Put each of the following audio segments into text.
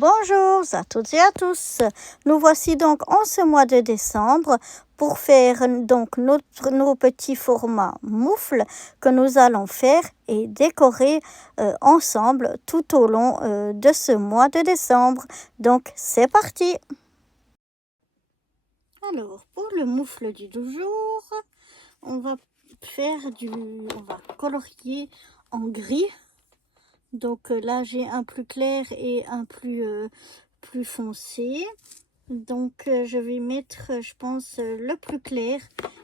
Bonjour à toutes et à tous. Nous voici donc en ce mois de décembre pour faire donc nos petits formats moufles que nous allons faire et décorer ensemble tout au long de ce mois de décembre. Donc c'est parti. Alors pour le moufle du jour, on va colorier en gris. Donc là, j'ai un plus clair et un plus foncé. Donc je vais mettre, je pense, le plus clair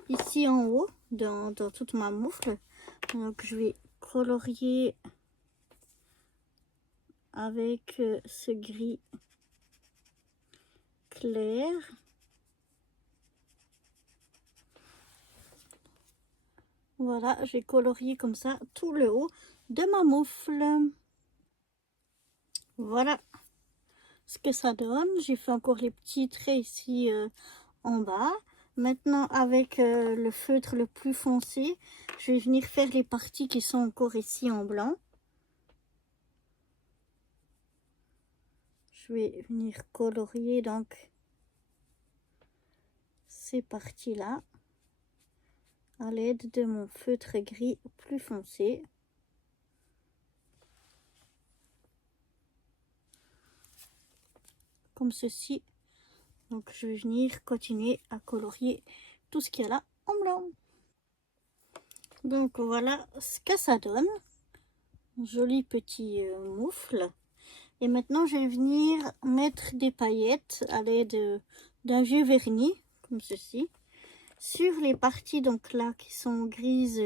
ici en haut, dans toute ma moufle. Donc je vais colorier avec ce gris clair. Voilà, j'ai colorié comme ça tout le haut de ma moufle. Voilà ce que ça donne. J'ai fait encore les petits traits ici en bas. Maintenant, avec le feutre le plus foncé, je vais venir faire les parties qui sont encore ici en blanc. Je vais venir colorier donc ces parties-là à l'aide de mon feutre gris plus foncé. Comme ceci. Donc je vais venir continuer à colorier tout ce qu'il y a là en blanc. Donc voilà ce que ça donne. Joli petit moufle. Et maintenant je vais venir mettre des paillettes à l'aide d'un vieux vernis, comme ceci, sur les parties donc là qui sont grises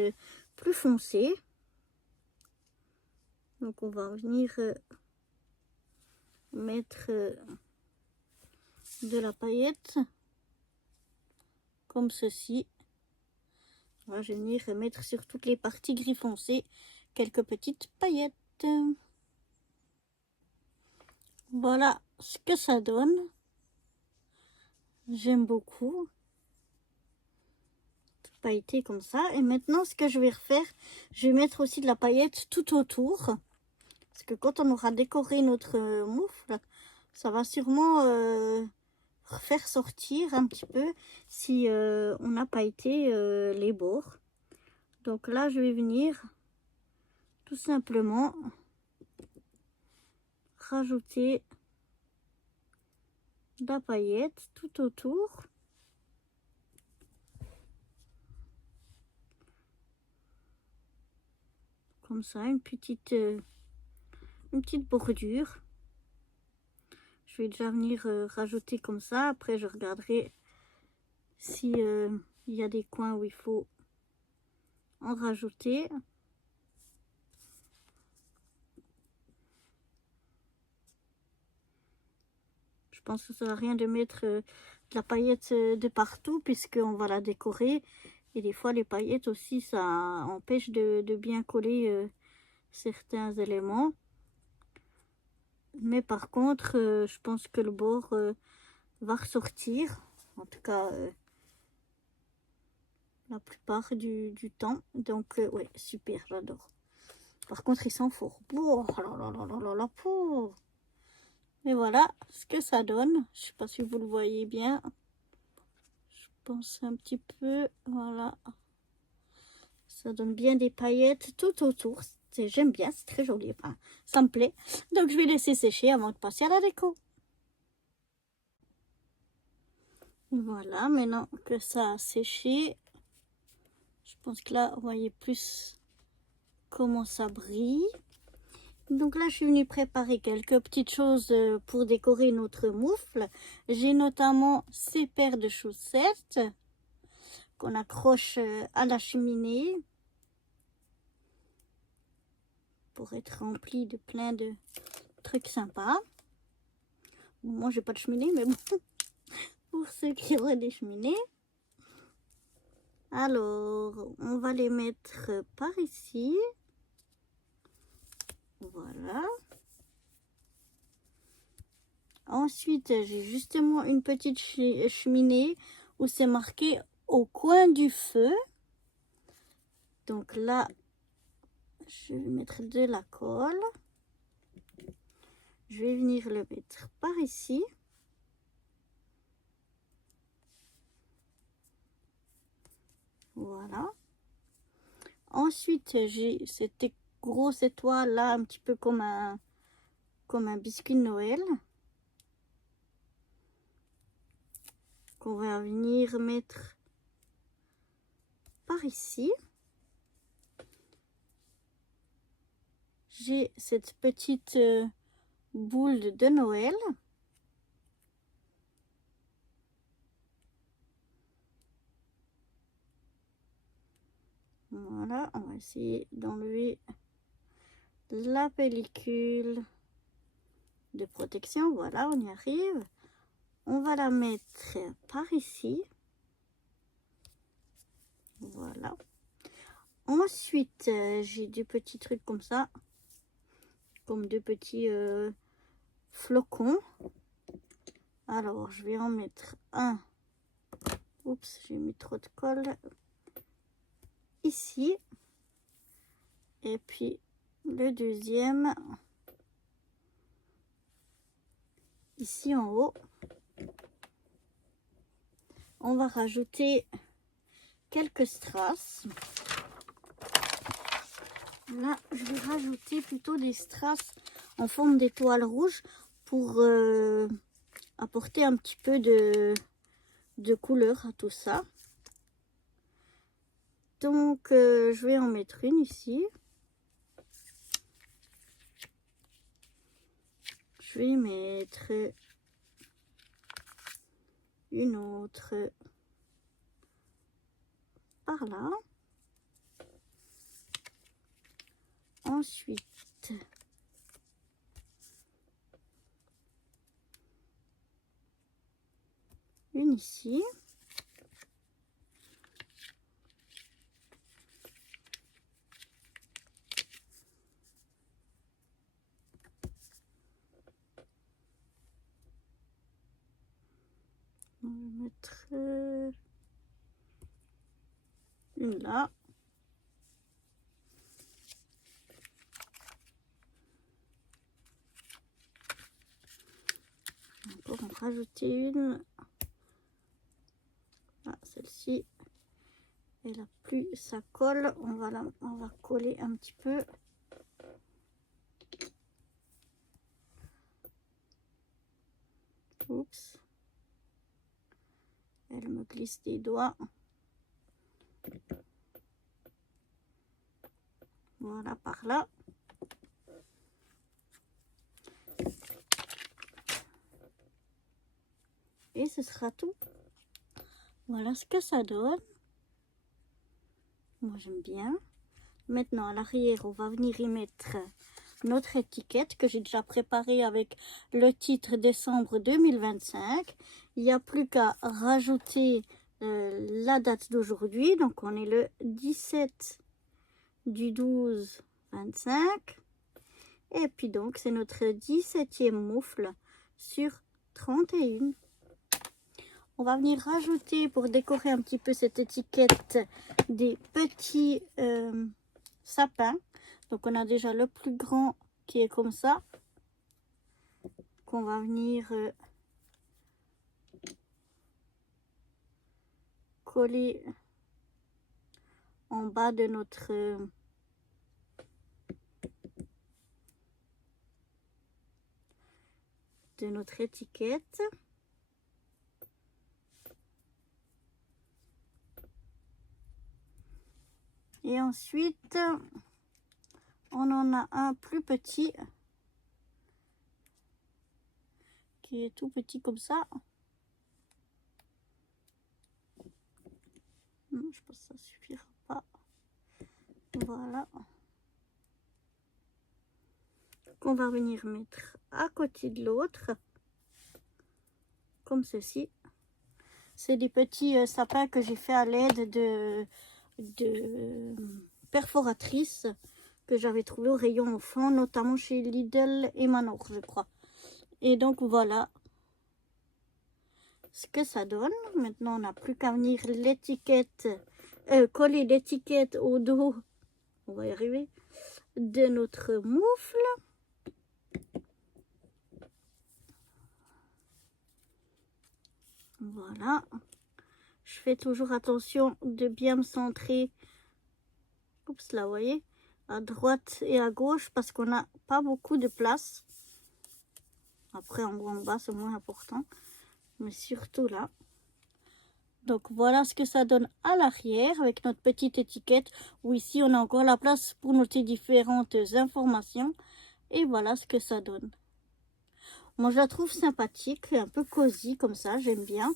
plus foncées. Donc on va venir mettre de la paillette comme ceci. Là, je vais venir mettre sur toutes les parties gris foncé quelques petites paillettes. Voilà ce que ça donne. J'aime beaucoup. Pailleté comme ça. Et maintenant, ce que je vais refaire, je vais mettre aussi de la paillette tout autour. Parce que quand on aura décoré notre moufle, ça va sûrement faire sortir un petit peu si on n'a pas été les bords. Donc là, je vais venir tout simplement rajouter de la paillette tout autour. Comme ça, une petite bordure. Je vais déjà venir rajouter comme ça. Après, je regarderai si il y a des coins où il faut en rajouter. Je pense que ça ne sert à rien de mettre de la paillette de partout puisqu'on va la décorer. Et des fois, les paillettes aussi, ça empêche de bien coller certains éléments. Mais par contre, je pense que le bord va ressortir. En tout cas, la plupart du temps. Donc, ouais, super, j'adore. Par contre, il s'en fout. Oh là là là là là là, pauvre. Mais voilà ce que ça donne. Je sais pas si vous le voyez bien. Je pense un petit peu. Voilà. Ça donne bien des paillettes tout autour. J'aime bien, c'est très joli. Enfin, ça me plaît. Donc, je vais laisser sécher avant de passer à la déco. Voilà, maintenant que ça a séché, je pense que là, vous voyez plus comment ça brille. Donc là, je suis venue préparer quelques petites choses pour décorer notre moufle. J'ai notamment ces paires de chaussettes qu'on accroche à la cheminée pour être rempli de plein de trucs sympas. Bon, moi, j'ai pas de cheminée, mais bon, pour ceux qui auraient des cheminées. Alors, on va les mettre par ici. Voilà. Ensuite, j'ai justement une petite cheminée où c'est marqué au coin du feu. Donc là, je vais mettre de la colle. Je vais venir le mettre par ici. Voilà. Ensuite, j'ai cette grosse étoile là, un petit peu comme un biscuit de Noël. Qu'on va venir mettre par ici. J'ai cette petite boule de Noël. Voilà, on va essayer d'enlever la pellicule de protection. Voilà, on y arrive. On va la mettre par ici. Voilà. Ensuite, j'ai des petits trucs comme ça. Comme deux petits flocons. Alors, je vais en mettre un. Oups, j'ai mis trop de colle. Ici. Et puis, le deuxième. Ici en haut. On va rajouter quelques strass. Là, je vais rajouter plutôt des strass en forme d'étoile rouge pour apporter un petit peu de couleur à tout ça. Donc, je vais en mettre une ici. Je vais mettre une autre par là. Ensuite, une ici. On va mettre une là. Encore en rajouter une. Ah, celle-ci, elle a plus sa colle. On va coller un petit peu. Oups. Elle me glisse des doigts. Voilà, par là. Et ce sera tout. Voilà ce que ça donne. Moi, j'aime bien. Maintenant, à l'arrière, on va venir y mettre notre étiquette que j'ai déjà préparée avec le titre décembre 2025. Il n'y a plus qu'à rajouter la date d'aujourd'hui. Donc, on est le 17 du 12 25. Et puis donc, c'est notre 17e moufle sur 31. On va venir rajouter, pour décorer un petit peu cette étiquette, des petits sapins. Donc, on a déjà le plus grand qui est comme ça, qu'on va venir coller en bas de notre étiquette. Et ensuite, on en a un plus petit qui est tout petit comme ça. Non, je pense que ça suffira pas. Voilà. Qu'on va venir mettre à côté de l'autre. Comme ceci. C'est des petits sapins que j'ai fait à l'aide de perforatrices que j'avais trouvé au rayon enfant, notamment chez Lidl et Manor, je crois. Et donc voilà ce que ça donne. Maintenant, on n'a plus qu'à venir l'étiquette, coller l'étiquette au dos, on va y arriver, de notre moufle. Voilà. Je fais toujours attention de bien me centrer. Oups, là, vous voyez, à droite et à gauche parce qu'on n'a pas beaucoup de place. Après, en haut, en bas, c'est moins important. Mais surtout là. Donc, voilà ce que ça donne à l'arrière avec notre petite étiquette. Où ici, on a encore la place pour noter différentes informations. Et voilà ce que ça donne. Moi, je la trouve sympathique, un peu cosy comme ça, j'aime bien.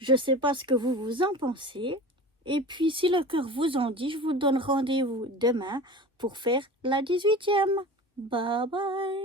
Je ne sais pas ce que vous en pensez. Et puis, si le cœur vous en dit, je vous donne rendez-vous demain pour faire la 18e. Bye bye.